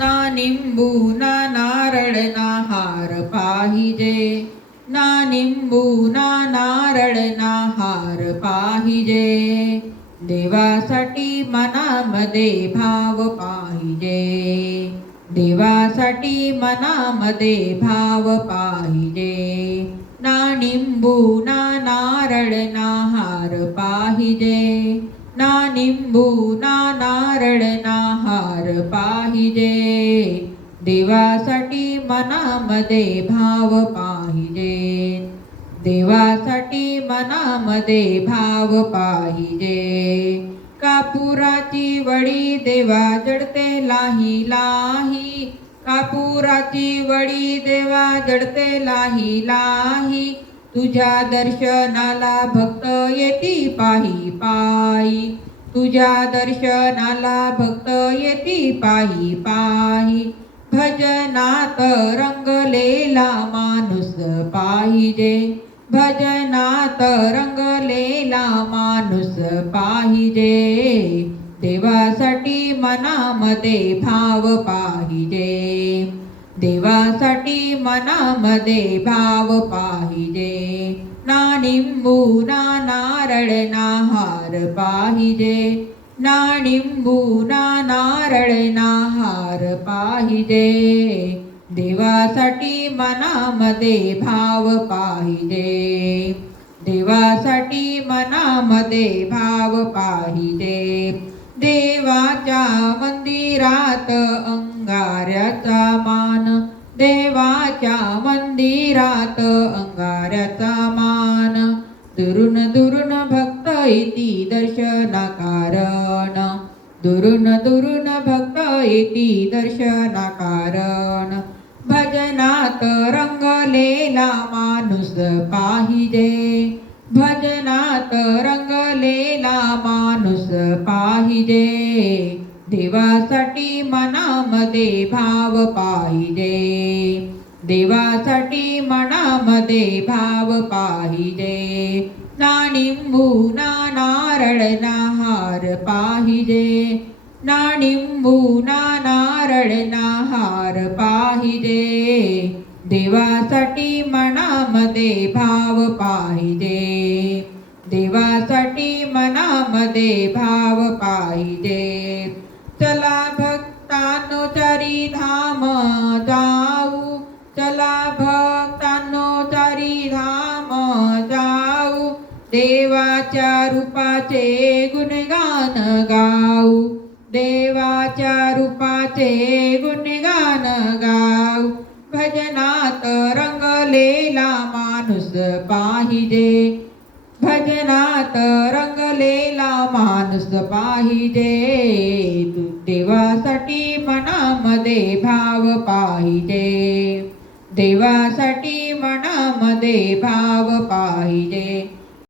ना निंबू ना नारळ ना हार पाहिजे, ना निंबू ना नारळ ना हार पाहिजे. देवासाठी मनामध्ये भाव पाहिजे, देवासाठी मनामध्ये भाव पाहिजे. ना निंबू ना नारळ ना हार पाहिजे, ना निंबू ना नारळ ना हार पाहिजे. देवासाठी मनामध्ये भाव पाहिजे, देवासाठी मनामध्ये भाव पाहिजे. कापुराची वडी देवा जडते लाही लाही, कापुराची वडी देवा जडते लाही लाही. तुझ्या दर्शनाला भक्त येती पायी पायी, तुझ्या दर्शनाला भक्त येती पायी पायी. भजनात रंगलेला माणूस पाहिजे, भजनात रंगलेला माणूस पाहिजे. देवासाठी मनामध्ये भाव पाहिजे, देवासाठी मनामध्ये भाव पाहिजे. ना निंबू ना नारळ ना हार पाहिजे, ना निंबू ना नारळ ना हार पाहिजे. देवासाठी मनामध्ये भाव पाहिजे, देवासाठी मनामध्ये भाव पाहिजे. देवाच्या मंदिरात अंगाऱ्याचा मान, देवाच्या मंदिरात अंगाऱ्याचा मान. दुरून दुरून भक्त येती दर्शना कारण, दुरून दुरून भक्त येती दर्शना कारण. भजनात रंगलेला माणूस पाहिजे, भजनात रंगलेला माणूस पाहिजे. देवासाठी मनामध्ये भाव पाहिजे, देवासाठी मनामध्ये भाव पाहिजे. ना निंबू ना नारळ ना हार पाहिजे, ना निंबू ना नारळ ना हार पाहिजे. देवासाठी मनामध्ये भाव पाहिजे, देवासाठी मनामध्ये भाव पाहिजे. चला भक्तांनो चारी धाम जाऊ, चला भक्तांनो चारी धाम जाऊ. देवाच्या रूपाचे गुणगान गाऊ, देवाच्या रूपाचे गुणगान गाऊ. भजनात रंगलेला माणूस पाहिजे, भजनात रंगलेला माणूस पाहिजे. देवासाठी मनामध्ये भाव पाहिजे, देवासाठी मनामध्ये भाव पाहिजे.